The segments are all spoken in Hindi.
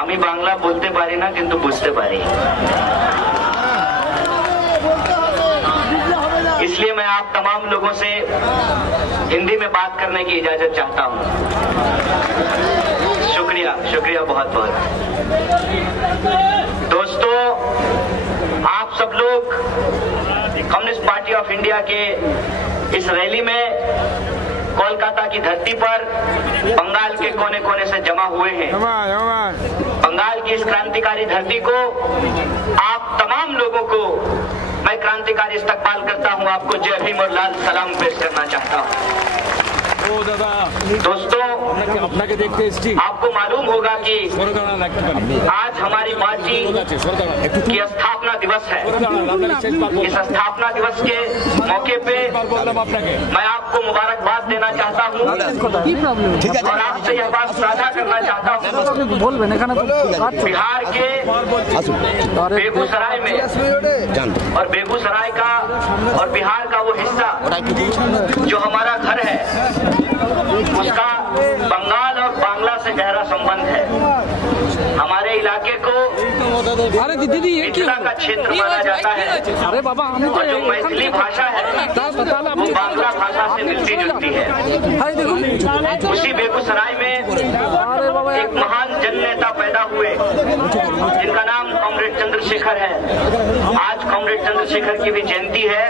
আমি বাংলা বলতে পারি না কিন্তু বুঝতে পারি, इसलिए मैं आप तमाम लोगों से हिंदी में बात करने की इजाजत चाहता हूं। शुक्रिया, शुक्रिया बहुत बहुत। दोस्तों, आप सब लोग कम्युनिस्ट पार्टी ऑफ इंडिया के इस रैली में कोलकाता की धरती पर बंगाल के कोने कोने से जमा हुए हैं। बंगाल की इस क्रांतिकारी धरती को आप तमाम लोगों को मैं क्रांतिकारी इस्तकबाल करता हूं। आपको जय भीम और लाल सलाम पेश करना चाहता हूं। दोस्तों, आपको मालूम होगा कि आज हमारी पार्टी की स्थापना दिवस है। इस स्थापना दिवस के मौके पे मैं आपको मुबारकबाद देना चाहता हूँ और आपसे यह बात साझा करना चाहता हूँ। बिहार के बेगूसराय में और बेगूसराय का और बिहार का वो हिस्सा जो हमारा घर है, उसका बंगाल और बांग्ला से गहरा संबंध है। हमारे इलाके को मिथिला का क्षेत्र माना जाता है और जो मैथिली भाषा है वो बांग्ला भाषा से मिलती जुलती है। उसी बेगूसराय में एक महान जननेता पैदा हुए जिनका नाम कॉमरेड चंद्रशेखर है। आज कॉमरेड चंद्रशेखर की भी जयंती है।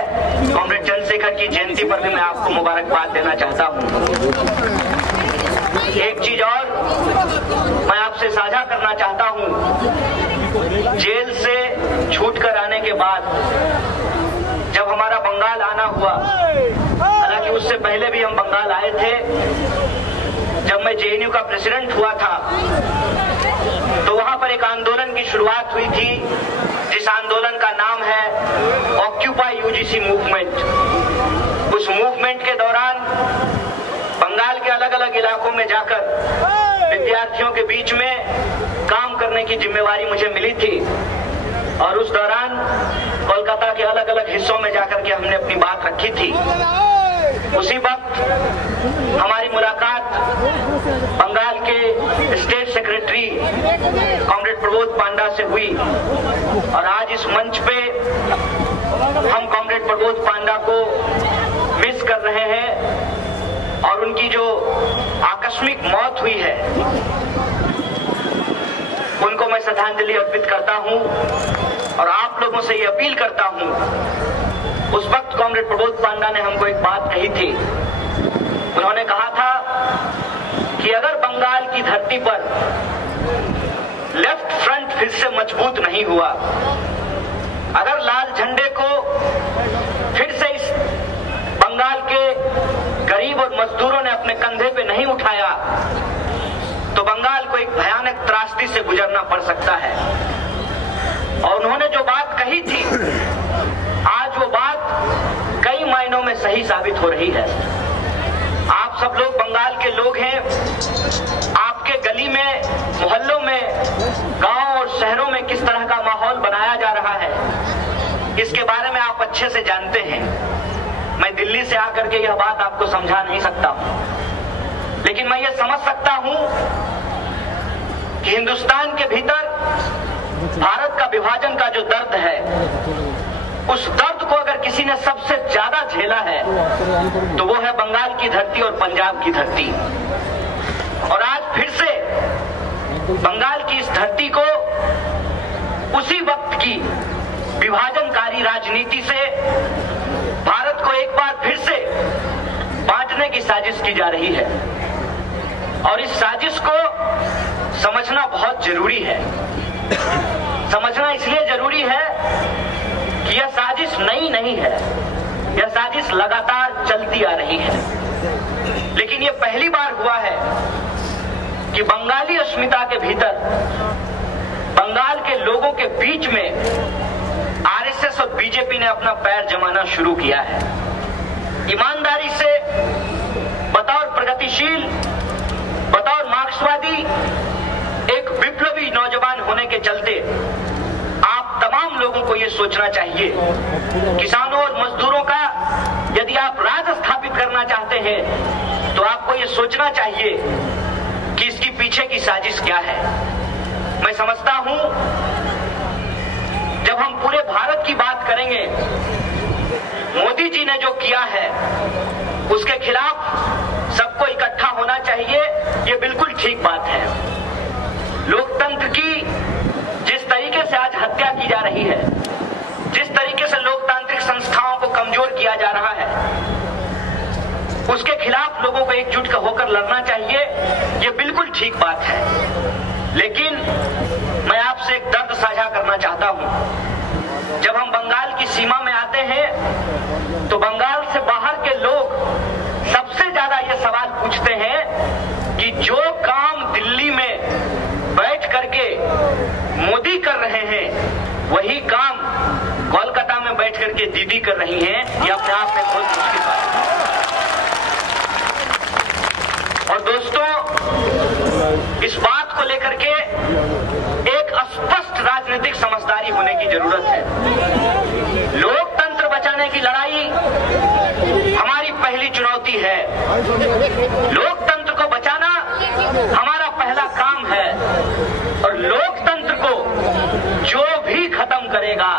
कॉमरेड चंद्रशेखर की जयंती पर भी मैं आपको मुबारकबाद देना चाहता हूँ। एक चीज और मैं आपसे साझा करना चाहता हूँ। जेल से छूटकर आने के बाद जब हमारा बंगाल आना हुआ, हालांकि उससे पहले भी हम बंगाल आए थे, जब मैं जेएनयू का प्रेसिडेंट हुआ था तो वहां पर एक आंदोलन की शुरुआत हुई थी जिस आंदोलन का नाम है ऑक्यूपाई यूजीसी मूवमेंट। उस मूवमेंट के दौरान बंगाल के अलग अलग इलाकों में जाकर विद्यार्थियों के बीच में काम करने की जिम्मेवारी मुझे मिली थी और उस दौरान कोलकाता के अलग अलग हिस्सों में जाकर के हमने अपनी बात रखी थी। उसी वक्त हमारी मुलाकात बंगाल के स्टेट सेक्रेटरी कॉमरेड प्रबोध पांडा से हुई और आज इस मंच पे हम कॉमरेड प्रबोध पांडा को मिस कर रहे हैं और उनकी जो आकस्मिक मौत हुई है उनको मैं श्रद्धांजलि अर्पित करता हूं और आप लोगों से ये अपील करता हूं। उस वक्त कॉमरेड प्रबोध पांडा ने हमको एक बात कही थी। उन्होंने कहा था कि अगर बंगाल की धरती पर लेफ्ट फ्रंट फिर से मजबूत नहीं हुआ, अगर लाल झंडे को फिर से इस बंगाल के गरीब और मजदूरों ने अपने कंधे पे नहीं उठाया तो बंगाल को एक भयानक त्रासदी से गुजरना पड़ सकता है। और उन्होंने जो बात कही थी, आज वो बात कई मायनों में सही साबित हो रही है। आप सब लोग बंगाल के लोग हैं। आपके गली में, मोहल्लों में, गांव और शहरों में किस तरह का माहौल बनाया जा रहा है, इसके बारे में आप अच्छे से जानते हैं। मैं दिल्ली से आकर के यह बात आपको समझा नहीं सकता हूं, लेकिन मैं ये समझ सकता हूं कि हिंदुस्तान के भीतर भारत का विभाजन का जो दर्द है, उस दर्द को अगर किसी ने सबसे ज्यादा झेला है तो वो है बंगाल की धरती और पंजाब की धरती। और आज फिर से बंगाल की इस धरती को उसी वक्त की विभाजनकारी राजनीति से भारत को एक बार फिर से बांटने की साजिश की जा रही है और इस साजिश को समझना बहुत जरूरी है। समझना इसलिए जरूरी है कि यह साजिश नई नहीं है, यह साजिश लगातार चलती आ रही है। लेकिन यह पहली बार हुआ है कि बंगाली अस्मिता के भीतर, बंगाल के लोगों के बीच में आरएसएस और बीजेपी ने अपना पैर जमाना शुरू किया है। ईमानदारी से बतौर प्रगतिशील, बतौर मार्क्सवादी, एक विप्लवी नौजवान होने के चलते आप तमाम लोगों को यह सोचना चाहिए, किसानों और मजदूरों का यदि आप राज स्थापित करना चाहते हैं तो आपको यह सोचना चाहिए कि इसकी पीछे की साजिश क्या है। मैं समझता हूं जब हम पूरे भारत की बात करेंगे, मोदी जी ने जो किया है उसके खिलाफ सबको इकट्ठा होना चाहिए, ये बिल्कुल ठीक बात है। लोकतंत्र की जिस तरीके से आज हत्या की जा रही है, जिस तरीके से लोकतांत्रिक संस्थाओं को कमजोर किया जा रहा है, उसके खिलाफ लोगों को एकजुट होकर लड़ना चाहिए, ये बिल्कुल ठीक बात है। लेकिन मैं आपसे एक दर्द साझा करना चाहता हूं। जब हम बंगाल की सीमा में आते हैं तो बंगाल से बाहर के लोग सबसे ज्यादा ये सवाल पूछते हैं कि जो काम दिल्ली में बैठ करके मोदी कर रहे हैं वही काम कोलकाता में बैठ करके दीदी कर रही हैं, ये अपने आप में बहुत मुश्किल बात है। और दोस्तों, इस बात को लेकर के एक स्पष्ट राजनीतिक समझदारी होने की जरूरत है। लोकतंत्र बचाने की लड़ाई हमारी पहली चुनौती है। लोकतंत्र को बचाना हमारा पहला काम है और लोकतंत्र को जो भी खत्म करेगा,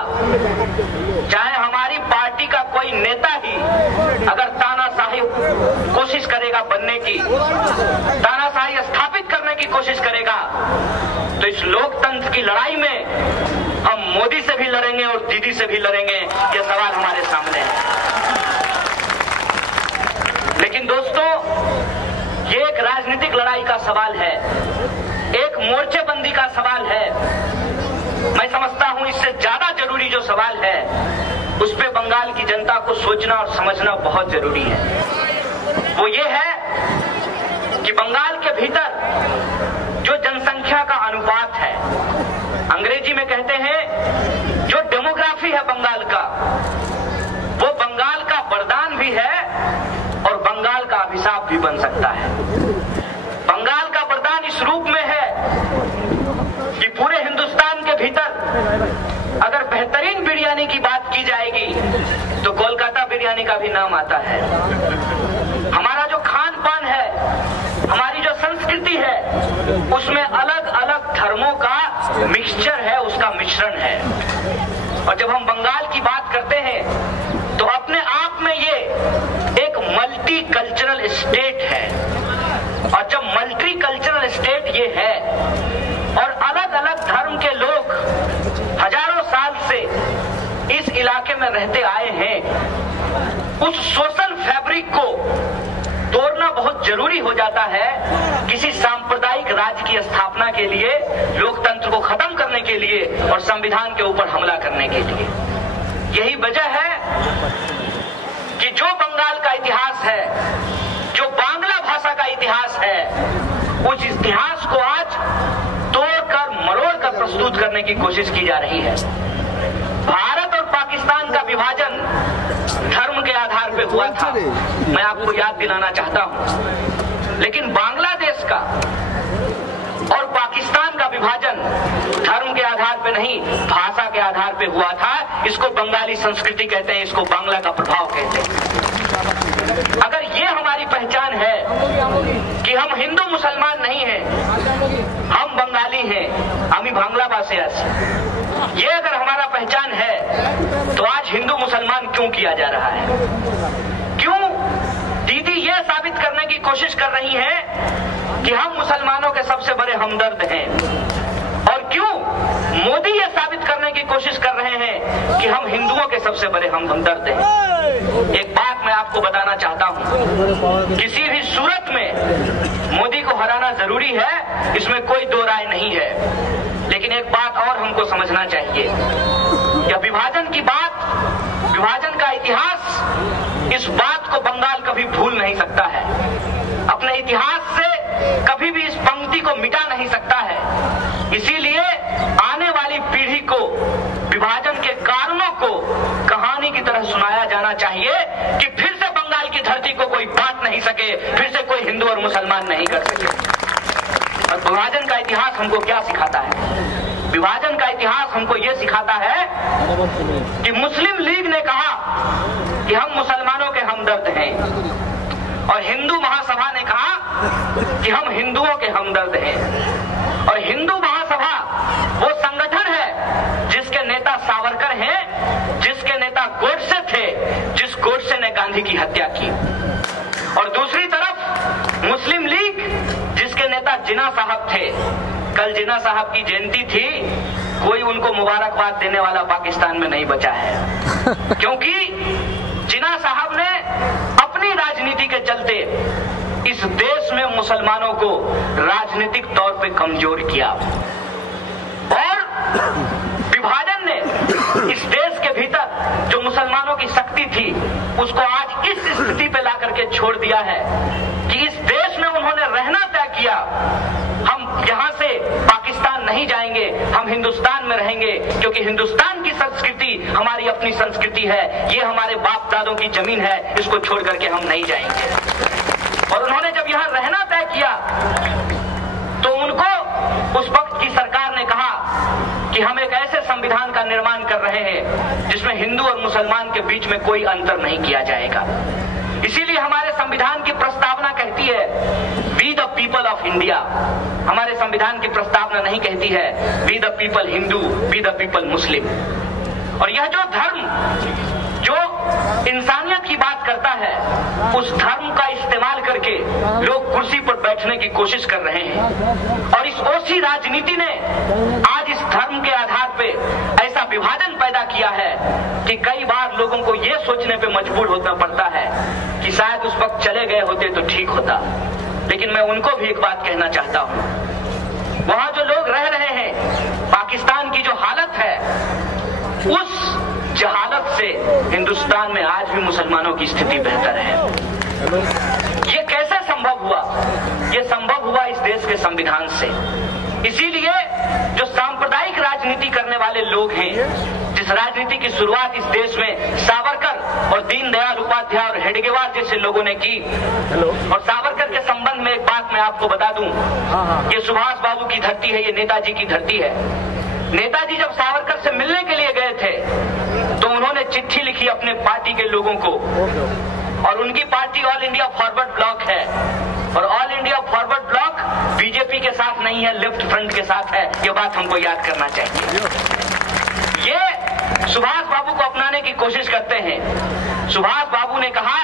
चाहे हमारी पार्टी का कोई नेता ही अगर तानाशाही कोशिश करेगा बनने की, तानाशाही स्थापित करने की कोशिश करेगा, तो इस लोकतंत्र की लड़ाई में हम मोदी से भी लड़ेंगे और दीदी से भी लड़ेंगे। ये सवाल हमारे सामने है। लेकिन दोस्तों, ये एक राजनीतिक लड़ाई का सवाल है, एक मोर्चेबंदी का सवाल है। मैं समझता हूं इससे ज्यादा जरूरी जो सवाल है उस पे बंगाल की जनता को सोचना और समझना बहुत जरूरी है। वो ये है कि बंगाल के भीतर जो जनसंख्या का अनुपात है, अंग्रेजी में कहते हैं जो डेमोग्राफी है बंगाल का, वो बंगाल का वरदान भी है और बंगाल का अभिशाप भी बन सकता है। बंगाल का वरदान इस रूप में है कि पूरे हिंदुस्तान के भीतर अगर बेहतरीन बिरयानी की बात की जाएगी तो कोलकाता बिरयानी का भी नाम आता है। हमारा जो खान पान है, हमारी जो संस्कृति है, उसमें अलग अलग धर्मों का मिक्सचर है, उसका मिश्रण है। और जब हम बंगाल की बात करते हैं तो अपने आप में ये एक मल्टी कल्चरल स्टेट है। और जब मल्टी कल्चरल स्टेट ये है और अलग अलग धर्म के लोग हजारों साल से इस इलाके में रहते आए हैं, उस सोशल फैब्रिक को तोड़ना बहुत जरूरी हो जाता है किसी सांप्रदायिक राज्य की स्थापना के लिए, लोकतंत्र को खत्म करने के लिए और संविधान के ऊपर हमला करने के लिए। यही वजह है कि जो बंगाल का इतिहास है, जो बांग्ला भाषा का इतिहास है, उस इतिहास को आज तोड़कर मरोड़कर प्रस्तुत करने की कोशिश की जा रही है। भारत और पाकिस्तान का विभाजन धर्म के आधार पर हुआ था, मैं आपको याद दिलाना चाहता हूं। लेकिन बांग्लादेश का और पाकिस्तान का विभाजन धर्म के आधार पर नहीं, भाषा के आधार पर हुआ था। इसको बंगाली संस्कृति कहते हैं, इसको बांग्ला का प्रभाव कहते हैं। अगर ये हमारी पहचान है कि हम हिंदू मुसलमान नहीं हैं, हम बंगाली हैं, आमी बांग्ला भाषी, ये अगर हमारा पहचान है तो आज हिंदू मुसलमान क्यों किया जा रहा है? क्यों दीदी ये साबित करने की कोशिश कर रही हैं कि हम मुसलमानों के सबसे बड़े हमदर्द हैं? और क्यों मोदी ये साबित करने की कोशिश कर रहे हैं कि हम हिंदुओं के सबसे बड़े हमदर्द हैं? एक बात मैं आपको बताना चाहता हूं, किसी भी सूरत में मोदी को हराना जरूरी है, इसमें कोई दो राय नहीं है। लेकिन एक बात और हमको समझना चाहिए, यह विभाजन की बात, विभाजन का इतिहास, इस बात को बंगाल कभी भूल नहीं सकता है, अपने इतिहास से कभी भी इस पंक्ति को मिटा नहीं सकता है। इसीलिए आने वाली पीढ़ी को सके, फिर से कोई हिंदू और मुसलमान नहीं कर सके। और विभाजन का इतिहास हमको क्या सिखाता है? विभाजन का इतिहास हमको यह सिखाता है कि मुस्लिम लीग ने कहा कि हम मुसलमानों के हमदर्द हैं, और हिंदू महासभा ने कहा कि हम हिंदुओं के हमदर्द हैं। और हिंदू महासभा वो संगठन है जिसके नेता सावरकर हैं, जिसके नेता गोडसे थे, जिस गोडसे ने गांधी की हत्या की। और दूसरी तरफ मुस्लिम लीग जिसके नेता जिन्ना साहब थे। कल जिन्ना साहब की जयंती थी, कोई उनको मुबारकबाद देने वाला पाकिस्तान में नहीं बचा है, क्योंकि जिन्ना साहब ने अपनी राजनीति के चलते इस देश में मुसलमानों को राजनीतिक तौर पे कमजोर किया, और विभाजन ने इस देश के भीतर जो मुसलमानों की शक्ति थी उसको आज इस स्थिति पे ला करके छोड़ दिया है कि इस देश में उन्होंने रहना तय किया। हम यहाँ से पाकिस्तान नहीं जाएंगे, हम हिंदुस्तान में रहेंगे, क्योंकि हिंदुस्तान की संस्कृति हमारी अपनी संस्कृति है, ये हमारे बाप दादों की जमीन है, इसको छोड़ करके हम नहीं जाएंगे। और उन्होंने जब यहाँ रहना तय किया तो उनको उस वक्त की सरकार ने कहा कि हम एक ऐसे संविधान का निर्माण कर रहे हैं जिसमें हिंदू और मुसलमान के बीच में कोई अंतर नहीं किया जाएगा। इसीलिए हमारे संविधान की प्रस्तावना कहती है we the people of India. हमारे संविधान की प्रस्तावना नहीं कहती है we the people Hindu, we the people Muslim. और यह जो धर्म जो इंसानियत की बात करता है, उस धर्म का इस्तेमाल करके लोग कुर्सी पर बैठने की कोशिश कर रहे हैं। और इस ओछी राजनीति ने आज इस धर्म के आधार पे ऐसा विभाजन पैदा किया है कि कई बार लोगों को ये सोचने पे मजबूर होना पड़ता है कि शायद उस वक्त चले गए होते तो ठीक होता। लेकिन मैं उनको भी एक बात कहना चाहता हूँ, वहां जो लोग रह रहे हैं, पाकिस्तान की जो हालत है, उस जहालत से हिंदुस्तान में आज भी मुसलमानों की स्थिति बेहतर है। ये कैसे संभव हुआ? ये संभव हुआ इस देश के संविधान से। इसीलिए जो सांप्रदायिक राजनीति करने वाले लोग हैं, जिस राजनीति की शुरुआत इस देश में सावरकर और दीनदयाल उपाध्याय और हेडगेवार जैसे लोगों ने की। और सावरकर के संबंध में एक बात मैं आपको बता दूं, ये सुभाष बाबू की धरती है, ये नेताजी की धरती है। नेताजी जब सावरकर से मिलने के लिए गए थे तो उन्होंने चिट्ठी लिखी अपने पार्टी के लोगों को, और उनकी party all India forward block है, और all India forward block BJP के साथ नहीं है, लेफ्ट फ्रंट के साथ है। ये बात हमको याद करना चाहिए। ये सुभाष बाबू को अपनाने की कोशिश करते हैं। सुभाष बाबू ने कहा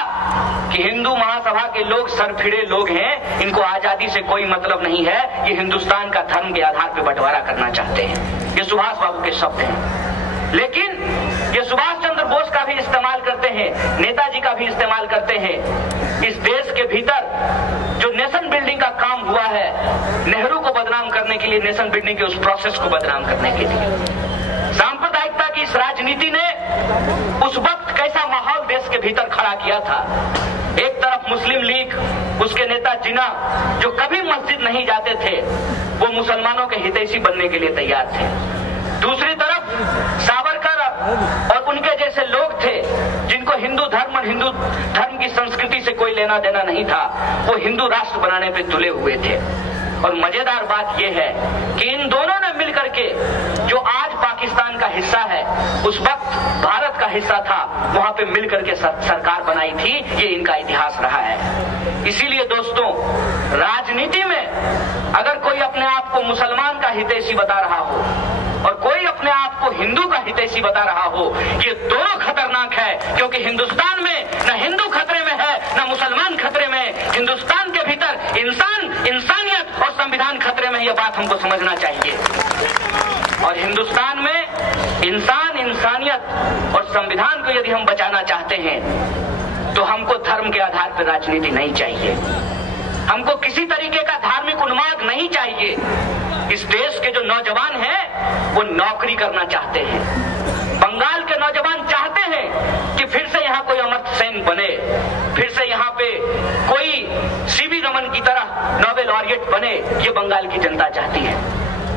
कि हिंदू महासभा के लोग सरफिरे लोग हैं, इनको आजादी से कोई मतलब नहीं है, ये हिंदुस्तान का धर्म के आधार पर बंटवारा करना चाहते हैं। ये सुभाष बाबू के शब्द हैं। लेकिन ये सुभाष चंद्र बोस का भी इस्तेमाल करते हैं, नेताजी का भी इस्तेमाल करते हैं। इस देश के भीतर जो नेशन बिल्डिंग का काम हुआ है, नेहरू को बदनाम करने के लिए, नेशन बिल्डिंग के उस प्रोसेस को बदनाम करने के लिए, सांप्रदायिकता की इस राजनीति ने उस वक्त कैसा माहौल देश के भीतर खड़ा किया था। एक तरफ मुस्लिम लीग, उसके नेता जिन्ना जो कभी मस्जिद नहीं जाते थे, वो मुसलमानों के हितैषी बनने के लिए तैयार थे। दूसरी तरफ सावरकर और उनके जैसे लोग थे जिनको हिंदू धर्म और हिंदू धर्म की संस्कृति से कोई लेना देना नहीं था, वो हिंदू राष्ट्र बनाने पे तुले हुए थे। और मजेदार बात यह है कि इन दोनों ने मिलकर के जो आज पाकिस्तान का हिस्सा है, उस वक्त भारत का हिस्सा था, वहां पे मिलकर के सरकार बनाई थी। ये इनका इतिहास रहा है। इसीलिए दोस्तों, राजनीति में अगर कोई अपने आप को मुसलमान का हितैषी बता रहा हो और कोई अपने आप को हिंदू का हितैषी बता रहा हो, ये दोनों खतरनाक है, क्योंकि हिंदुस्तान में न हिंदू खतरे में है न मुसलमान खतरे में। हिंदुस्तान के भीतर इंसानियत और संविधान खतरे में, यह बात हमको समझना चाहिए। और हिंदुस्तान में इंसानियत और संविधान को यदि हम बचाना चाहते हैं तो हमको धर्म के आधार पर राजनीति नहीं चाहिए, हमको किसी तरीके का धार्मिक उन्माद नहीं चाहिए। इस देश के जो नौजवान हैं वो नौकरी करना चाहते हैं। बंगाल के नौजवान चाहते हैं कि फिर से यहाँ कोई अमर्त्य सेन बने, फिर से यहाँ पे कोई सीवी रमन की तरह नोबेल लॉरिएट बने। ये बंगाल की जनता चाहती है।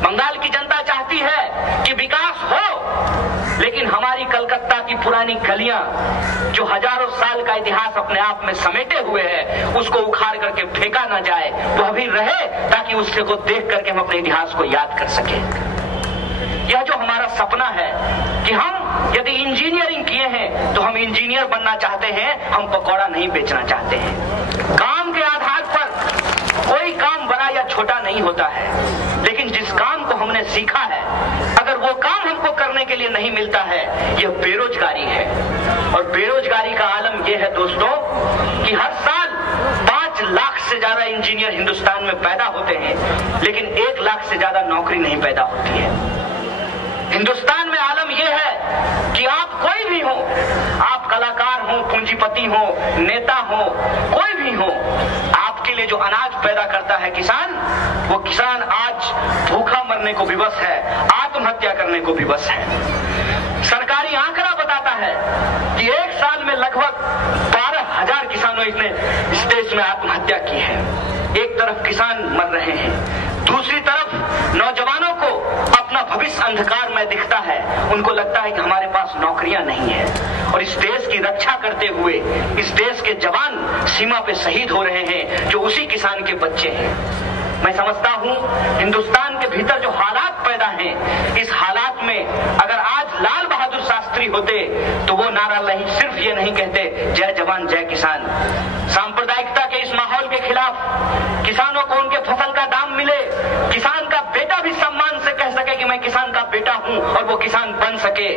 बंगाल की जनता चाहती है कि विकास हो, लेकिन हमारी कलकत्ता की पुरानी गलियां जो हजारों साल का इतिहास अपने आप में समेटे हुए है, उसको उखाड़ करके फेंका ना जाए, वो अभी रहे, ताकि उससे को देख करके हम अपने इतिहास को याद कर सके। यह जो हमारा सपना है कि हम यदि इंजीनियरिंग किए हैं तो हम इंजीनियर बनना चाहते हैं, हम पकौड़ा नहीं बेचना चाहते हैं। काम के आधार पर कोई काम बड़ा या छोटा नहीं होता है, लेकिन जिस काम को हमने सीखा है, अगर वो काम हमको करने के लिए नहीं मिलता है, यह बेरोजगारी है। और बेरोजगारी का आलम यह है दोस्तों कि हर साल 5 लाख से ज्यादा इंजीनियर हिंदुस्तान में पैदा होते हैं, लेकिन 1 लाख से ज्यादा नौकरी नहीं पैदा होती है। हिंदुस्तान में आलम यह है कि आप कोई भी हो, आप कलाकार हो, पूंजीपति हो, नेता हो, कोई भी हो, आपके लिए जो अनाज पैदा करता है किसान, वो किसान आज भूखा मरने को विवश है, आत्महत्या करने को विवश है। सरकारी आंकड़ा बताता है कि 1 साल में लगभग 12,000 किसानों ने इस देश में आत्महत्या की है। एक तरफ किसान मर रहे हैं, दूसरी तरफ नौजवानों को अपना भविष्य अंधकार में दिखता है। उनको लगता है कि हमारे पास नौकरियां नहीं है, और इस देश की रक्षा करते हुए इस देश के जवान सीमा पे शहीद हो रहे हैं, जो उसी किसान के बच्चे हैं। मैं समझता हूं हिंदुस्तान के भीतर जो हालात पैदा हैं, इस हालात में अगर आज लाल बहादुर शास्त्री होते तो वो नारा सिर्फ ये नहीं कहते जय जवान जय किसान। सांप्रदायिकता के इस माहौल के खिलाफ किसानों को उनके फसल का दाम मिले, किसान का बेटा भी सम्मान से कह सके कि मैं किसान का बेटा हूं, और वो किसान बन सके।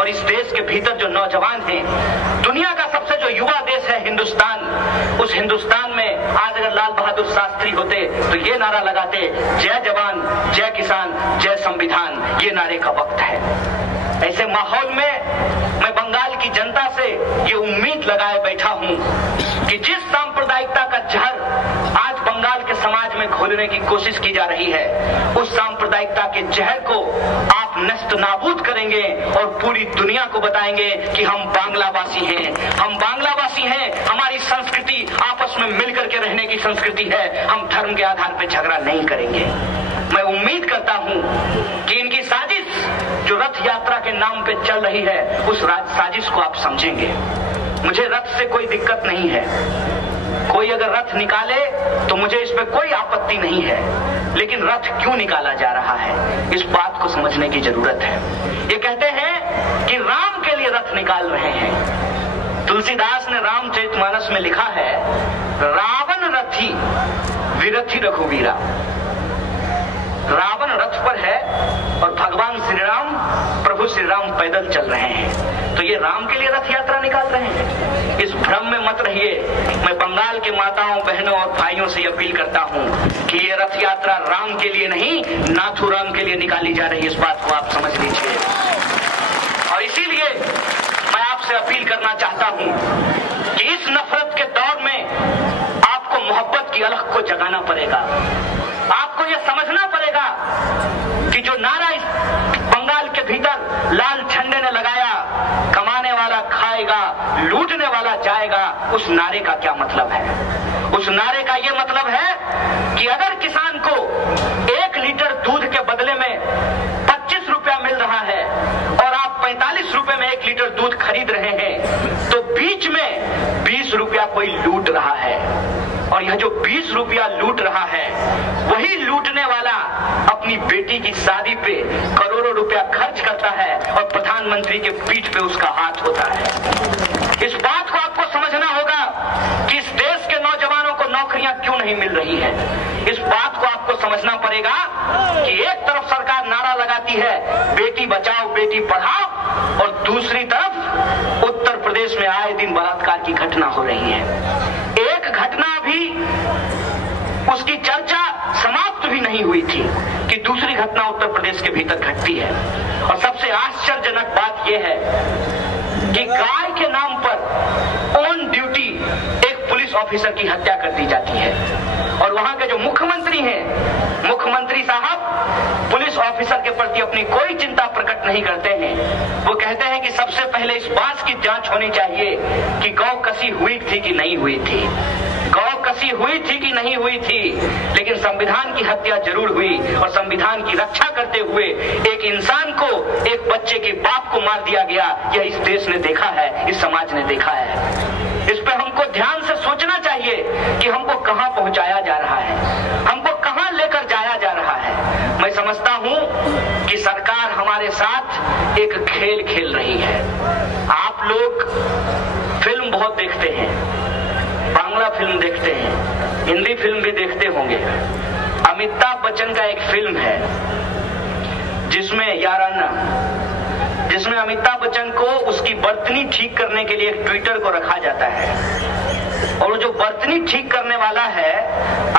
और इस देश के भीतर जो नौजवान हैं, दुनिया का सबसे जो युवा देश है हिंदुस्तान, उस हिंदुस्तान में आज अगर लाल बहादुर शास्त्री होते तो ये नारा लगाते जय जवान जय किसान जय संविधान। ये नारे का वक्त है। ऐसे माहौल में मैं बंगाल की जनता से ये उम्मीद लगाए बैठा हूं कि जिस सांप्रदायिकता का जहर आज बंगाल के समाज में घोलने की कोशिश की जा रही है, उस सांप्रदायिकता के जहर को आप नष्ट नाबूद करेंगे और पूरी दुनिया को बताएंगे कि हम बांग्लावासी हैं, हम बांग्लावासी हैं। हमारी संस्कृति आपस में मिलकर के रहने की संस्कृति है, हम धर्म के आधार पर झगड़ा नहीं करेंगे। मैं उम्मीद करता हूं कि इनकी साजिश जो रथ यात्रा के नाम पे चल रही है, उस साजिश को आप समझेंगे। मुझे रथ से कोई दिक्कत नहीं है, कोई अगर रथ निकाले तो मुझे इस पे कोई आपत्ति नहीं है, लेकिन रथ क्यों निकाला जा रहा है, इस बात को समझने की जरूरत है। ये कहते हैं कि राम के लिए रथ निकाल रहे हैं। तुलसीदास ने रामचरितमानस में लिखा है, रावण रथी विरथी रघुवीरा। रावण रथ पर है और भगवान श्री राम, प्रभु श्री राम पैदल चल रहे हैं। तो ये राम के लिए रथ यात्रा निकाल रहे हैं। इस भ्रम में मत रहिए। मैं बंगाल के माताओं, बहनों और भाइयों से अपील करता हूं कि ये रथ यात्रा राम के लिए नहीं, नाथूराम के लिए निकाली जा रही है। इस बात को आप समझ लीजिए। और इसीलिए मैं आपसे अपील करना चाहता हूं कि इस नफरत के दौर में आपको मोहब्बत की अलख को जगाना पड़ेगा। आपको यह समझना पड़ेगा कि जो नारा इस बंगाल के भीतर लाल झंडे ने लगाया, कमाने वाला खाएगा, लूटने वाला जाएगा, उस नारे का क्या मतलब है? उस नारे का यह मतलब है कि अगर किसान को 1 लीटर दूध के बदले में 25 रुपया मिल रहा है और आप 45 रुपए में 1 लीटर दूध खरीद रहे हैं, तो बीच में 20 रुपया कोई लूट रहा है। और यह जो 20 रुपया लूट रहा है, वही लूटने वाला अपनी बेटी की शादी पे करोड़ों रुपया खर्च करता है और प्रधानमंत्री के पीठ पे उसका हाथ होता है। इस बात को आपको समझना होगा कि इस देश के नौजवानों को नौकरियां क्यों नहीं मिल रही है। इस बात को आपको समझना पड़ेगा कि एक तरफ सरकार नारा लगाती है बेटी बचाओ बेटी पढ़ाओ, और दूसरी तरफ उत्तर प्रदेश में आए दिन बलात्कार की घटना हो रही है। एक घटना भी उसकी चर्चा समाप्त भी नहीं हुई थी कि दूसरी घटना उत्तर प्रदेश के भीतर घटती है। और सबसे आश्चर्यजनक बात यह है कि गाय के नाम पर ऑन ड्यूटी एक पुलिस ऑफिसर की हत्या कर दी जाती है। और वहां के जो मुख्यमंत्री हैं, मुख्यमंत्री साहब पुलिस ऑफिसर के प्रति अपनी कोई चिंता प्रकट नहीं करते हैं। वो कहते हैं कि सबसे पहले इस बात की जांच होनी चाहिए कि गौ कसी हुई थी कि नहीं हुई थी, गौ कसी हुई थी कि नहीं हुई थी। लेकिन संविधान की हत्या जरूर हुई, और संविधान की रक्षा करते हुए एक इंसान को, एक बच्चे के बाप को को मार दिया गया, यह इस देश ने देखा है, इस समाज ने देखा है। इस पे हमको ध्यान से सोचना चाहिए कि हमको कहां पहुंचाया जा रहा है, हमको कहां लेकर जाया जा रहा है। मैं समझता हूं कि सरकार हमारे साथ एक खेल खेल रही है। आप लोग फिल्म बहुत देखते हैं, बांग्ला फिल्म देखते हैं, हिंदी फिल्म भी देखते होंगे। अमिताभ बच्चन का एक फिल्म है जिसमें याराना, जिसमें अमिताभ बच्चन को उसकी बर्तनी ठीक करने के लिए एक ट्विटर को रखा जाता है, और जो बर्तनी ठीक करने वाला है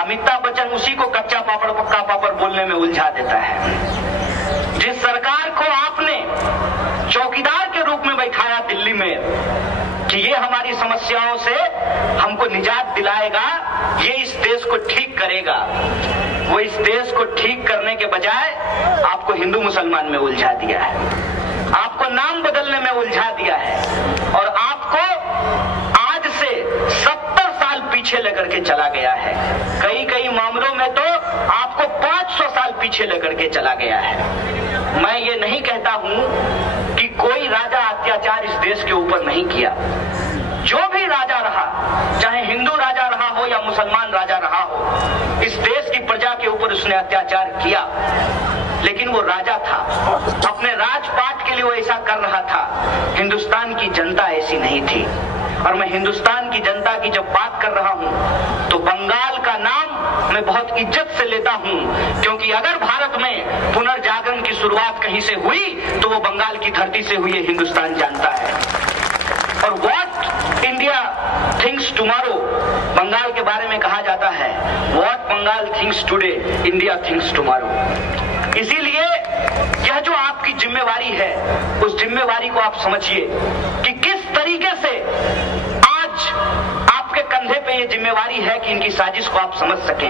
अमिताभ बच्चन उसी को कच्चा पापड़ पक्का पापड़ बोलने में उलझा देता है। जिस सरकार को आपने चौकीदार के रूप में बैठाया दिल्ली में कि ये हमारी समस्याओं से हमको निजात दिलाएगा, ये इस देश को ठीक करेगा, वो इस देश को ठीक करने के बजाय आपको हिंदू मुसलमान में उलझा दिया है, आपको नाम बदलने में उलझा दिया है, और आपको आज से 70 साल पीछे लेकर के चला गया है। कई मामलों में तो आपको 500 साल पीछे लेकर के चला गया है। मैं ये नहीं कहता हूं कि कोई राजा अत्याचार इस देश के ऊपर नहीं किया। जो भी राजा रहा, चाहे हिंदू राजा रहा हो या मुसलमान राजा रहा हो, इस देश की प्रजा के ऊपर उसने अत्याचार किया, लेकिन वो राजा था, अपने राजपाट के लिए वो ऐसा कर रहा था। हिंदुस्तान की जनता ऐसी नहीं थी। और मैं हिंदुस्तान की जनता की जब बात कर रहा हूं तो बंगाल का नाम मैं बहुत इज्जत से लेता हूं, क्योंकि अगर भारत में पुनर्जागरण की शुरुआत कहीं से हुई तो वो बंगाल की धरती से हुई, हिंदुस्तान जानता है। और what India thinks tomorrow, Bengal के बारे में कहा जाता है, what Bengal thinks today, India thinks tomorrow. इसीलिए यह जो आपकी जिम्मेवारी है, उस जिम्मेवारी को आप समझिए कि किस तरीके से आज आपके कंधे पे ये जिम्मेवारी है कि इनकी साजिश को आप समझ सकें,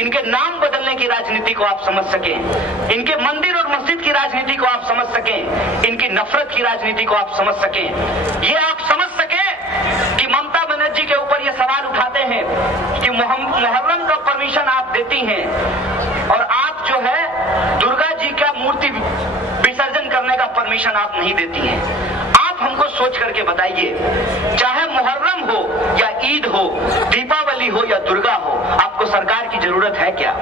इनके नाम बदलने की राजनीति को आप समझ सकें, इनके मंदिर और मस्जिद की राजनीति को आप समझ सकें, इनकी नफरत की राजनीति को आप समझ सकें। ये आप समझ सकें कि ममता बनर्जी के ऊपर ये सवाल उठाते हैं कि मुहर्रम का परमिशन आप देती हैं और आप जो है दुर्गा जी का मूर्ति विसर्जन करने का परमिशन आप नहीं देती हैं। आप हमको सोच करके बताइए, चाहे मुहर्रम हो या ईद हो, दीपावली हो या दुर्गा हो, आपको सरकार की जरूरत है क्या?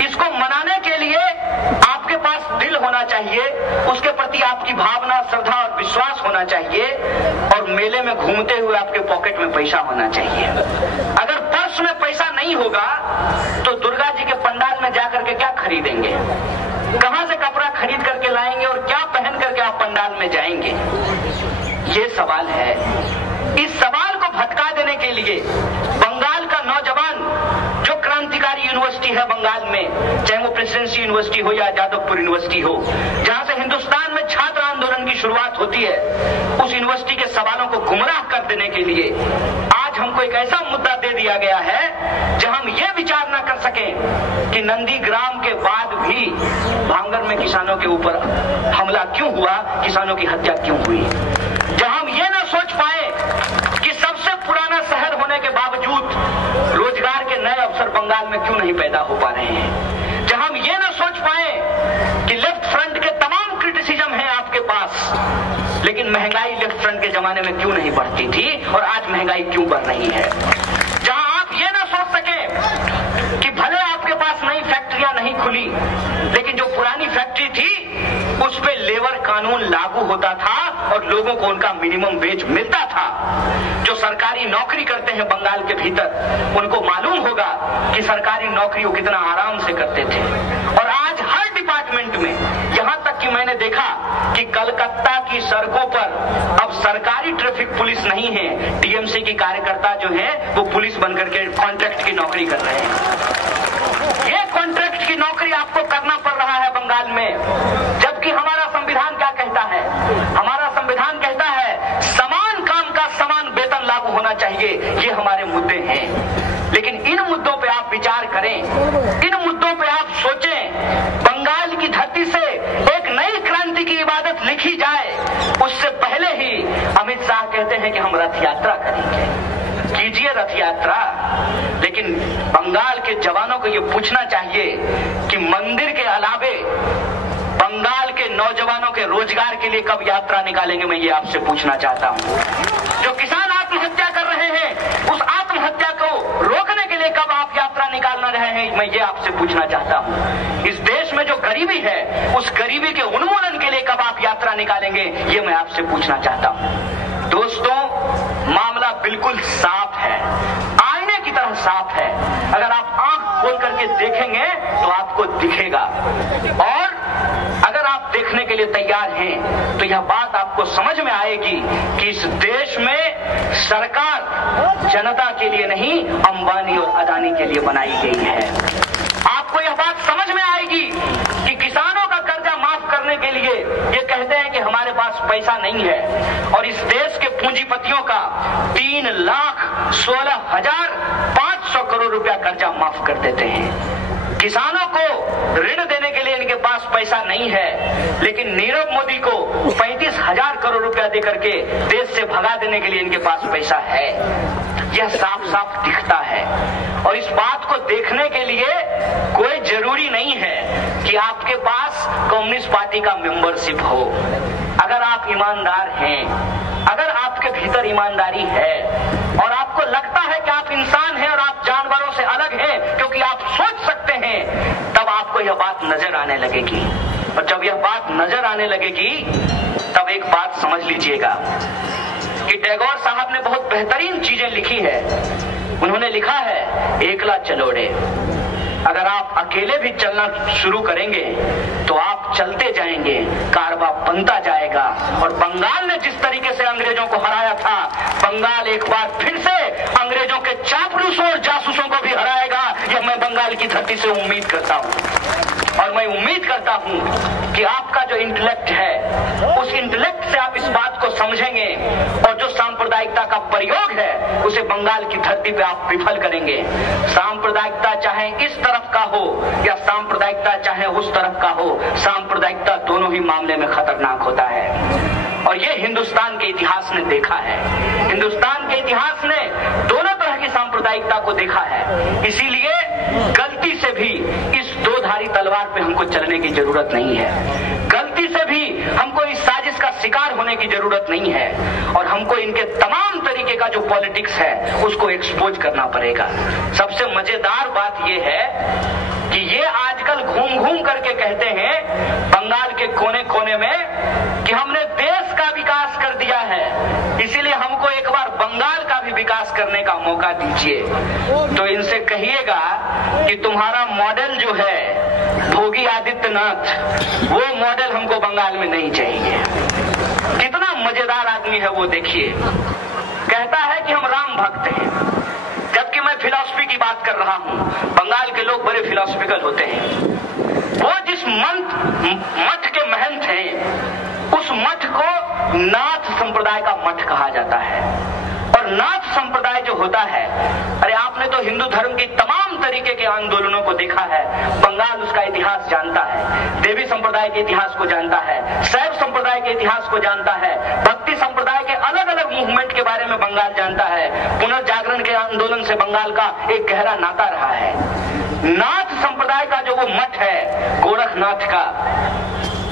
इसको मनाने के लिए आपके पास दिल होना चाहिए, उसके प्रति आपकी भावना, श्रद्धा और विश्वास होना चाहिए, और मेले में घूमते हुए आपके पॉकेट में पैसा होना चाहिए। अगर पर्स में पैसा नहीं होगा तो दुर्गा जी के पंडाल में जाकर के क्या खरीदेंगे, कहां से कपड़ा खरीद करके लाएंगे और क्या पहन करके आप पंडाल में जाएंगे? ये सवाल है। इस सवाल को भटका देने के लिए बंगाल का नौजवान, जो क्रांतिकारी यूनिवर्सिटी है बंगाल में, चाहे वो प्रेसिडेंसी यूनिवर्सिटी हो या जादवपुर यूनिवर्सिटी हो, जहां से हिंदुस्तान में छात्र आंदोलन की शुरुआत होती है, उस यूनिवर्सिटी के सवालों को गुमराह कर देने के लिए आज हमको एक ऐसा मुद्दा दे दिया गया है जहां हम ये विचार न कर सकें कि नंदीग्राम के बाद भी भांगर में किसानों के ऊपर हमला क्यों हुआ, किसानों की हत्या क्यों हुई, जहां हम ये ना सोच पाए कि सबसे पुराना शहर होने के बावजूद रोजगार के नए अवसर बंगाल में क्यों नहीं पैदा हो पा रहे हैं, जहां हम ये ना सोच पाए कि लेफ्ट फ्रंट के तमाम क्रिटिसिज्म है आपके पास, लेकिन महंगाई लेफ्ट फ्रंट के जमाने में क्यों नहीं बढ़ती थी और आज महंगाई क्यों बढ़ रही है, जहां आप ये ना सोच सके कि भले आपके पास नई फैक्ट्रियां नहीं खुली, लेकिन जो पुरानी फैक्ट्री थी उस पे लेबर कानून लागू होता था और लोगों को उनका मिनिमम वेज मिलता था। जो सरकारी नौकरी करते हैं बंगाल के भीतर, उनको मालूम होगा कि सरकारी नौकरी वो कितना आराम से करते थे। और आज हर डिपार्टमेंट में, यहां तक कि मैंने देखा कि कलकत्ता की सड़कों पर अब सरकारी ट्रैफिक पुलिस नहीं है, टीएमसी की कार्यकर्ता जो है वो पुलिस बनकर के कॉन्ट्रैक्ट की नौकरी कर रहे हैं। ये कॉन्ट्रैक्ट की नौकरी आपको करना पड़ रहा है बंगाल में, जबकि हमारा संविधान क्या कहता है? हमारा संविधान कहता है समान काम का समान वेतन लागू होना चाहिए। ये हमारे मुद्दे हैं, लेकिन इन मुद्दों पे आप विचार करें, इन मुद्दों पे आप सोचें। बंगाल की धरती से एक नई क्रांति की इबादत लिखी जाए, उससे पहले ही अमित शाह कहते हैं कि हम रथ यात्रा करेंगे। कीजिए रथ यात्रा, लेकिन बंगाल के जवानों को ये पूछना चाहिए कि मंदिर के अलावे बंगाल के नौजवानों के के रोजगार के लिए कब यात्रा निकालेंगे, मैं ये आपसे पूछना चाहता हूँ। जो किसान आत्महत्या कर रहे हैं, उस आत्महत्या को रोकने के लिए कब आप यात्रा निकालना रहे हैं, मैं ये आपसे पूछना चाहता हूँ। इस देश में जो गरीबी है, उस गरीबी के उन्मूलन के लिए कब आप यात्रा निकालेंगे, ये मैं आपसे पूछना चाहता हूँ। दोस्तों, मामला बिल्कुल साफ है, आईने की तरह साफ है। अगर आप आंख खोल करके देखेंगे तो आपको दिखेगा, और अगर आप देखने के लिए तैयार हैं तो यह बात आपको समझ में आएगी कि इस देश में सरकार जनता के लिए नहीं, अंबानी और अदानी के लिए बनाई गई है। आपको यह बात समझ में आएगी कि किसानों का कर्जा माफ करने के लिए ये कहते हैं कि हमारे पास पैसा नहीं है, और इस देश के पूंजीपतियों का 3,16,500 करोड़ रुपया कर्जा माफ कर देते हैं। किसानों को ऋण देने के लिए इनके पास पैसा नहीं है, लेकिन नीरव मोदी को 35,000 करोड़ रुपया देकर के देश से भगा देने के लिए इनके पास पैसा है। यह साफ साफ दिखता है, और इस बात को देखने के लिए कोई जरूरी नहीं है कि आपके पास कम्युनिस्ट पार्टी का मेंबरशिप हो। अगर आप ईमानदार हैं, अगर आपके भीतर ईमानदारी है, और आपको लगता है कि आप इंसान हैं और आप जानवरों से अलग हैं क्योंकि आप सोच सकते हैं, तब आपको यह बात नजर आने लगेगी। और जब यह बात नजर आने लगेगी तब एक बात समझ लीजिएगा कि टैगोर साहब ने बहुत बेहतरीन चीजें लिखी है। उन्होंने लिखा है, एकला चलोड़े। अगर आप अकेले भी चलना शुरू करेंगे तो आप चलते जाएंगे, कारवा बनता जाएगा। और बंगाल ने जिस तरीके से अंग्रेजों को हराया था, बंगाल एक बार फिर से अंग्रेजों के चापलूसों और जासूसों को भी हराएगा। यह मैं बंगाल की धरती से उम्मीद करता हूँ, और मैं उम्मीद करता हूँ कि आपका जो इंटेलेक्ट है, उस इंटेलेक्ट से आप इस बात को समझेंगे, और जो सांप्रदायिकता का प्रयोग है उसे बंगाल की धरती पे आप विफल करेंगे। सांप्रदायिकता चाहे इस तरफ का हो या सांप्रदायिकता चाहे उस तरफ का हो, सांप्रदायिकता दोनों ही मामले में खतरनाक होता है। और ये हिंदुस्तान के इतिहास ने देखा है। हिंदुस्तान के इतिहास ने दोनों तरह की सांप्रदायिकता को देखा है। इसीलिए गलती से भी इस दो धारी तलवार पे हमको चलने की जरूरत नहीं है। गलती से भी हमको इस साजिश का शिकार होने की जरूरत नहीं है, और हमको इनके तमाम तरीके का जो पॉलिटिक्स है उसको एक्सपोज करना पड़ेगा। सबसे मजेदार बात यह है कि ये आजकल घूम घूम करके कहते हैं बंगाल के कोने कोने में कि हमने देश का विकास कर दिया है, इसीलिए हमको एक बार बंगाल का भी विकास करने का मौका दीजिए। तो इनसे कहिएगा कि तुम्हारा मॉडल जो है भोगी आदित्यनाथ, वो मॉडल हमको बंगाल में नहीं चाहिए। कितना मजेदार आदमी है वो, देखिए। कहता है कि हम राम भक्त हैं, जबकि मैं फिलॉसफी की बात कर रहा हूं। बंगाल के लोग बड़े फिलॉसफिकल होते हैं। वो जिस मठ के महंत हैं, उस मठ को नाथ संप्रदाय का मठ कहा जाता है। और नाथ संप्रदाय जो होता है, अरे आपने तो हिंदू धर्म की तमाम तरीके के आंदोलनों को देखा है। बंगाल उसका इतिहास जानता है, देवी संप्रदाय के इतिहास को जानता है, शैव संप्रदाय के इतिहास को जानता है, भक्ति संप्रदाय के अलग अलग मूवमेंट के बारे में बंगाल जानता है। पुनर्जागरण के आंदोलन से बंगाल का एक गहरा नाता रहा है। नाथ संप्रदाय का जो वो मठ है गोरखनाथ का,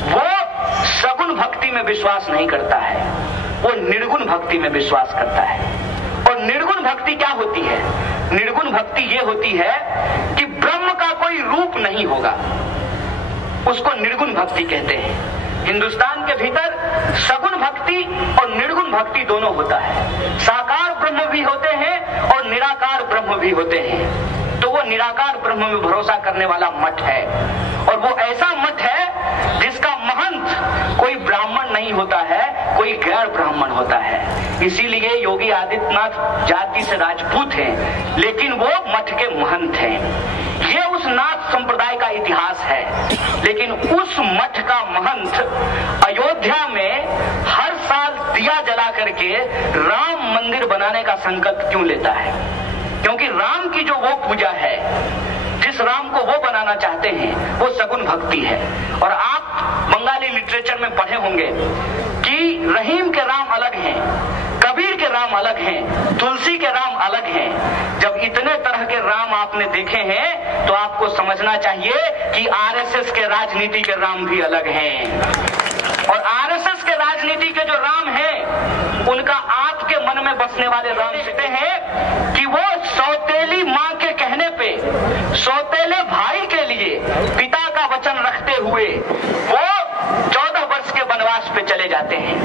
वो सगुण भक्ति में विश्वास नहीं करता है, वो निर्गुण भक्ति में विश्वास करता है। और निर्गुण भक्ति क्या होती है? निर्गुण भक्ति ये होती है कि ब्रह्म का कोई रूप नहीं होगा, उसको निर्गुण भक्ति कहते हैं। हिंदुस्तान के भीतर सगुण भक्ति और निर्गुण भक्ति दोनों होता है। साकार ब्रह्म भी होते हैं और निराकार ब्रह्म भी होते हैं। तो वो निराकार ब्रह्म में भरोसा करने वाला मठ है, और वो ऐसा मठ है जिसका महंत कोई ब्राह्मण नहीं होता है, कोई गैर ब्राह्मण होता है। इसीलिए योगी आदित्यनाथ जाति से राजपूत हैं, लेकिन वो मठ के महंत हैं। ये उस नाथ संप्रदाय का इतिहास है। लेकिन उस मठ का महंत अयोध्या में हर साल दिया जला करके राम मंदिर बनाने का संकल्प क्यों लेता है? क्योंकि राम की जो वो पूजा है, जिस राम को वो बनाना चाहते हैं, वो सगुण भक्ति है। और आप बंगाली लिटरेचर में पढ़े होंगे कि रहीम के राम अलग हैं, कबीर के राम अलग हैं, तुलसी के राम अलग हैं। जब इतने तरह के राम आपने देखे हैं तो आपको समझना चाहिए कि आरएसएस के राजनीति के राम भी अलग हैं। और आरएसएस के राजनीति के जो राम हैं, उनका आपके मन में बसने वाले राम कहते हैं कि वो सौतेली मां के कहने पे सौतेले भाई के लिए पिता का वचन रखते हुए वो 14 वर्ष के वनवास पे चले जाते हैं।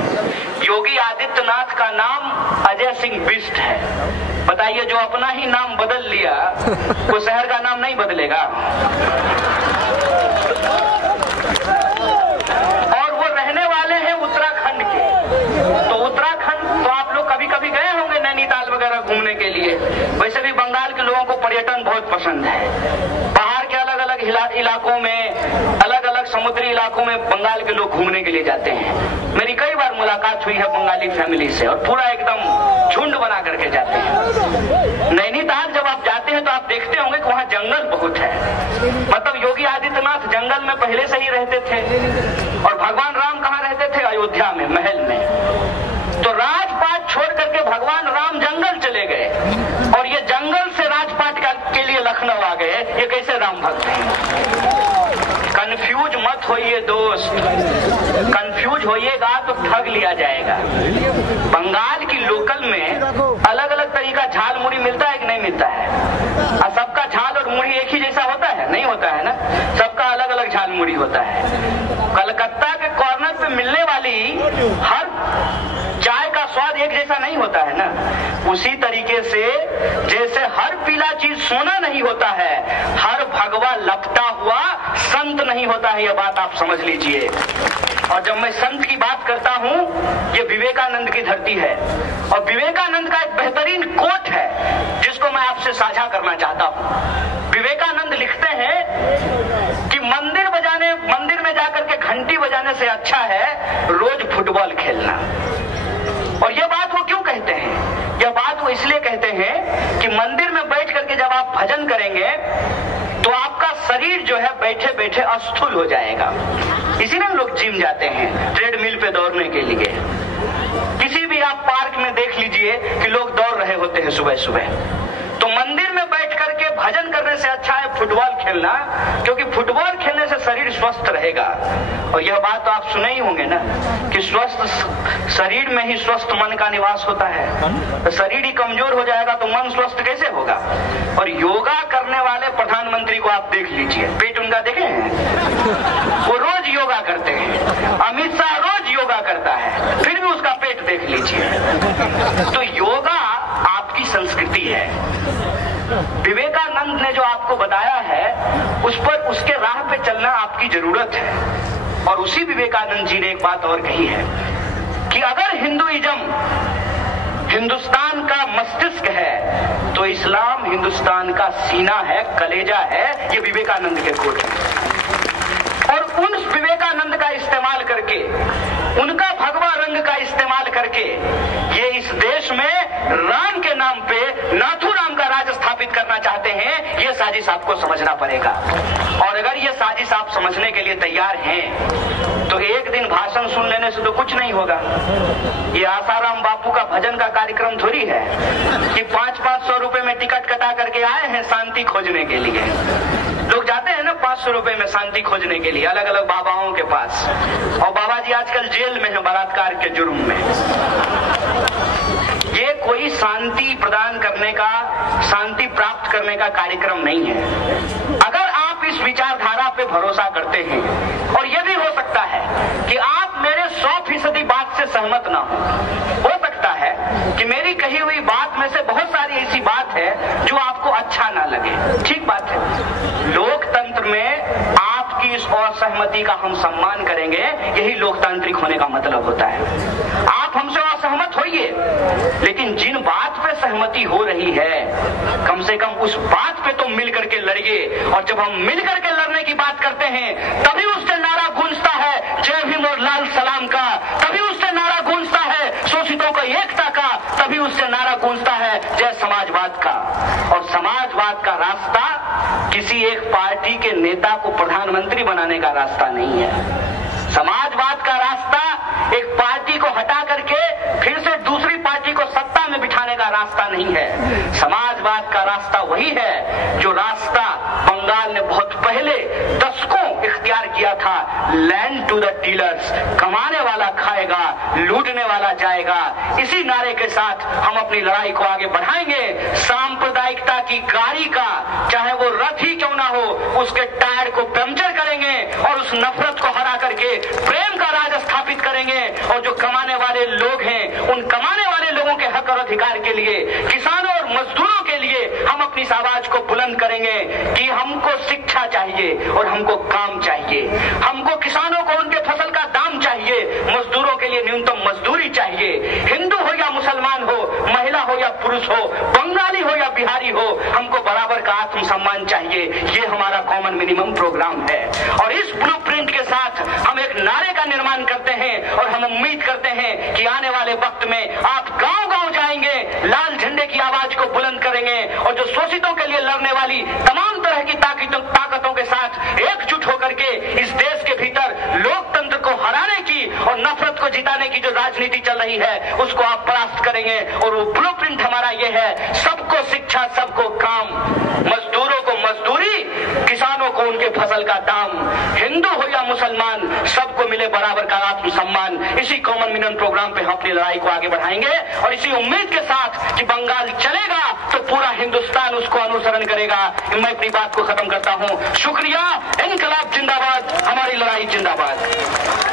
योगी आदित्यनाथ का नाम अजय सिंह बिष्ट है। बताइए, जो अपना ही नाम बदल लिया वो शहर का नाम नहीं बदलेगा। और वो रहने वाले हैं उत्तराखंड के। तो उत्तराखंड तो आप लोग कभी कभी गए होंगे नैनीताल वगैरह घूमने के लिए। वैसे भी बंगाल के लोगों को पर्यटन बहुत पसंद है। पहाड़ के अलग अलग इलाकों में, अलग अलग समुद्री इलाकों में बंगाल के लोग घूमने के लिए जाते हैं। मेरी कई बार मुलाकात हुई है बंगाली फैमिली से, और पूरा एकदम झुंड बना करके जाते हैं। नैनीताल जब आप जाते हैं तो आप देखते होंगे कि वहाँ जंगल बहुत है। मतलब योगी आदित्यनाथ जंगल में पहले से ही रहते थे, और भगवान राम कहाँ रहते थे? अयोध्या में, महल में। तो राजपाट छोड़ करके भगवान राम जंगल चले गए, और ये जंगल से राजपाट के लिए लखनऊ आ गए। ये कैसे राम भक्त हैं? कंफ्यूज मत होइए दोस्त, कंफ्यूज होइएगा तो ठग लिया जाएगा। बंगाल की लोकल में अलग अलग तरीका झाल मुड़ी मिलता है कि नहीं मिलता है? और सबका झाल और मुड़ी एक ही जैसा होता है? नहीं होता है ना, सबका अलग अलग झाल मुड़ी होता है। कलकत्ता के कॉर्नर पे मिलने वाली हर चाय का स्वाद एक जैसा नहीं होता है ना। उसी तरीके से जैसे हर पीला चीज सोना नहीं होता है, हर भगवा लपटा हुआ संत नहीं होता है। यह बात आप समझ लीजिए। और जब मैं संत की बात करता हूं, ये विवेकानंद की धरती है, और विवेकानंद का एक बेहतरीन कोट है जिसको मैं आपसे साझा करना चाहता हूं। विवेकानंद लिखते हैं कि मंदिर में जाकर के घंटी बजाने से अच्छा है रोज फुटबॉल खेलना। और यह बात वो क्यों कहते हैं? यह बात वो इसलिए कहते हैं कि मंदिर में बैठ करके जब आप भजन करेंगे तो आपका शरीर जो है बैठे बैठे अस्थूल हो जाएगा। इसीलिए लोग जिम जाते हैं, ट्रेडमिल पे दौड़ने के लिए। किसी भी आप पार्क में देख लीजिए कि लोग दौड़ रहे होते हैं सुबह सुबह। तो मंदिर में बैठ करके भजन करने से अच्छा है फुटबॉल खेलना, क्योंकि फुटबॉल खेलने से शरीर स्वस्थ रहेगा। और यह बात तो आप सुने ही होंगे ना कि स्वस्थ शरीर में ही स्वस्थ मन का निवास होता है। तो शरीर ही कमजोर हो जाएगा तो मन स्वस्थ कैसे होगा? और योगा करने वाले प्रधानमंत्री को आप देख लीजिए, पेट उनका देखे हैं? वो रोज योगा करते हैं। अमित शाह रोज योगा करता है, फिर भी उसका पेट देख लीजिए। तो योगा आपकी संस्कृति है। विवेकानंद ने जो आपको बताया है उस पर, उसके राह पे चलना आपकी जरूरत है। और उसी विवेकानंद जी ने एक बात और कही है कि अगर हिंदुइज्म हिंदुस्तान का मस्तिष्क है तो इस्लाम हिंदुस्तान का सीना है, कलेजा है। ये विवेकानंद के कोट है। और उन विवेकानंद का इस्तेमाल करके, उनका भगवा रंग का इस्तेमाल करके ये इस देश में राम के नाम पे नाथूराम का राज स्थापित करना चाहते हैं। ये साजिश आपको समझना पड़ेगा। और अगर ये साजिश आप समझने के लिए तैयार हैं तो एक दिन भाषण सुन लेने से तो कुछ नहीं होगा। ये आसाराम बापू का भजन का कार्यक्रम थोड़ी है कि 500-500 रुपए में टिकट कटा करके आए हैं शांति खोजने के लिए। लोग जाते हैं ना 500 रुपए में शांति खोजने के लिए अलग अलग बाबाओं के पास, और बाबा जी आजकल जेल में हैं बलात्कार के जुर्म में। ये कोई शांति प्रदान करने का, शांति प्राप्त करने का कार्यक्रम नहीं है। अगर आप इस विचारधारा पे भरोसा करते हैं, और यह भी हो सकता है कि आप मेरे 100% बात से सहमत ना हो सकता है कि मेरी कही हुई बात में से बहुत सारी ऐसी बात है जो आपको अच्छा ना लगे, ठीक बात है। लोकतंत्र में आपकी इस असहमति का हम सम्मान करेंगे, यही लोकतांत्रिक होने का मतलब होता है। आप हमसे असहमत होइए, लेकिन जिन बात पे सहमति हो रही है कम से कम उस बात पे तो मिल करके लड़िए। और जब हम मिल करके लड़ने की बात करते हैं तभी उससे नारा गूंजता है जय भीम और लाल सलाम का, तभी उससे नारा गूंजता है शोषितों को एकता का, तभी उससे नारा गूंजता है जय समाजवाद का। और समाजवाद का रास्ता किसी एक पार्टी के नेता को प्रधानमंत्री बनाने का रास्ता नहीं है। समाजवाद का रास्ता एक पार्टी को हटा करके फिर से दूसरी पार्टी को सत्ता में बिठाने का रास्ता नहीं है। समाजवाद का रास्ता वही है जो रास्ता बंगाल ने बहुत पहले दशकों इख्तियार किया था, लैंड टू द डीलर्स, कमाने वाला खाएगा, लूटने वाला जाएगा। इसी नारे के साथ हम अपनी लड़ाई को आगे बढ़ाएंगे। सांप्रदायिकता की गाड़ी का, चाहे वो रथ ही क्यों ना हो, उसके टायर को पंक्चर करेंगे और उस नफरत को हरा करके प्रेम का राज स्थापित करेंगे। और जो कमाने वाले लोग हैं, उन कमाने वाले लोगों के हक और अधिकार के लिए, किसानों और मजदूरों के लिए हम अपनी आवाज को बुलंद करेंगे कि हमको शिक्षा चाहिए और हमको काम चाहिए। हमको किसानों को उनके फसल का दाम चाहिए, मजदूरों के लिए न्यूनतम मजदूरी चाहिए। हिंदू हो या मुसलमान हो, महिला हो या पुरुष हो, बंगाली हो या बिहारी हो, हमको बराबर का आत्मसम्मान चाहिए। ये हमारा कॉमन मिनिमम प्रोग्राम है। और इस ब्लूप्रिंट के साथ हम एक नारे का निर्माण करते हैं और हम उम्मीद करते हैं कि आने वाले वक्त में आप गांव-गांव जाएंगे, लाल झंडे की आवाज को बुलंद करेंगे और जो शोषितों के लिए लड़ने वाली तमाम तरह की ताकतों के साथ एकजुट होकर के इस देश के भीतर लोकतंत्र को हराने की और नफरत को जिताने की जो राजनीति चल रही है, उसको आप परास्त करेंगे। और वो ब्लूप्रिंट हमारा ये है, सबको शिक्षा, सबको काम, मजदूरों को मजदूरी, किसानों को उनके फसल का दाम, हिंदू हो या मुसलमान, सबको मिले बराबर का आत्मसम्मान। इसी कॉमन मिनिमम प्रोग्राम पे हम अपनी लड़ाई को आगे बढ़ाएंगे और इसी उम्मीद के साथ कि बंगाल चलेगा तो पूरा हिंदुस्तान उसको अनुसरण करेगा। मैं अपनी बात को खत्म करता हूं। शुक्रिया। इनकलाब जिंदाबाद, हमारी लड़ाई जिंदाबाद।